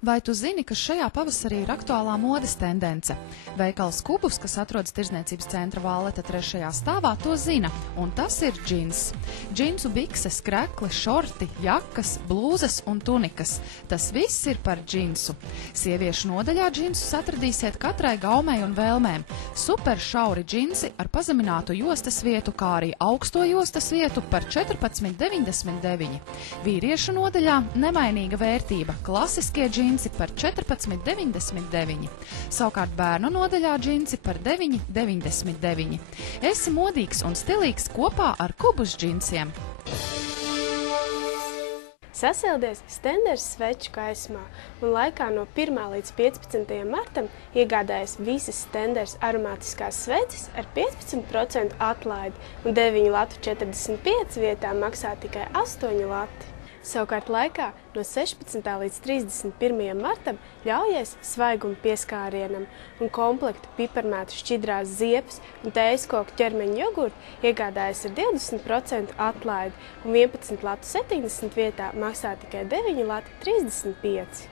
Vai tu zini, ka šajā pavasarī ir aktuālā modes tendence? Veikals Kubus, kas atrodas Tirdzniecības centra Valleta 3. stāvā, to zina, un tas ir džins. Džinsu bikses, krekli, šorti, jakas, blūzes un tunikas. Tas viss ir par džinsu. Sieviešu nodaļā džinsus atradīsiet katrai gaumei un vēlmēm. Super šauri džinsi ar pazeminātu jostas vietu, kā arī augsto jostas vietu par 14,99. Vīriešu nodaļā nemainīga vērtība, klasiskie džinsi par 14,99. Savukārt bērnu nodaļā džinsi par 9,99. Esi modīgs un stilīgs kopā ar Kubus džinsiem. Sasildies Stenders sveču kaismā, un laikā no 1. līdz 15. martam iegādājas visas Stenders aromātiskās sveces ar 15% atlaidi, un 9,45 vietā maksā tikai 8 lati. Savukārt laikā no 16. līdz 31. martam ļaujies svaiguma pieskārienam un komplektu piparmētu šķidrās ziepes un tējas-koku ķermeņa jogurtu iegādājas ar 20% atlaidi, un 11 latu 70 vietā maksā tikai 9 lati 35.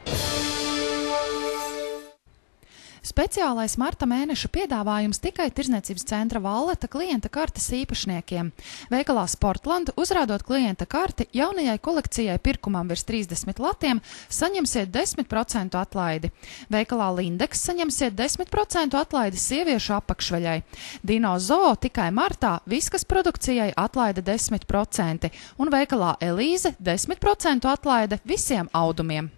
Speciālais marta mēneša piedāvājums tikai Tirdzniecības centra Valleta klienta kartes īpašniekiem. Veikalā Sportland, uzrādot klienta karti, jaunajai kolekcijai pirkumam virs 30 latiem saņemsiet 10% atlaidi. Veikalā Lindex saņemsiet 10% atlaidi sieviešu apakšveļai. Dino Zoo tikai martā viskas produkcijai atlaide 10%, un veikalā Elīze 10% atlaide visiem audumiem.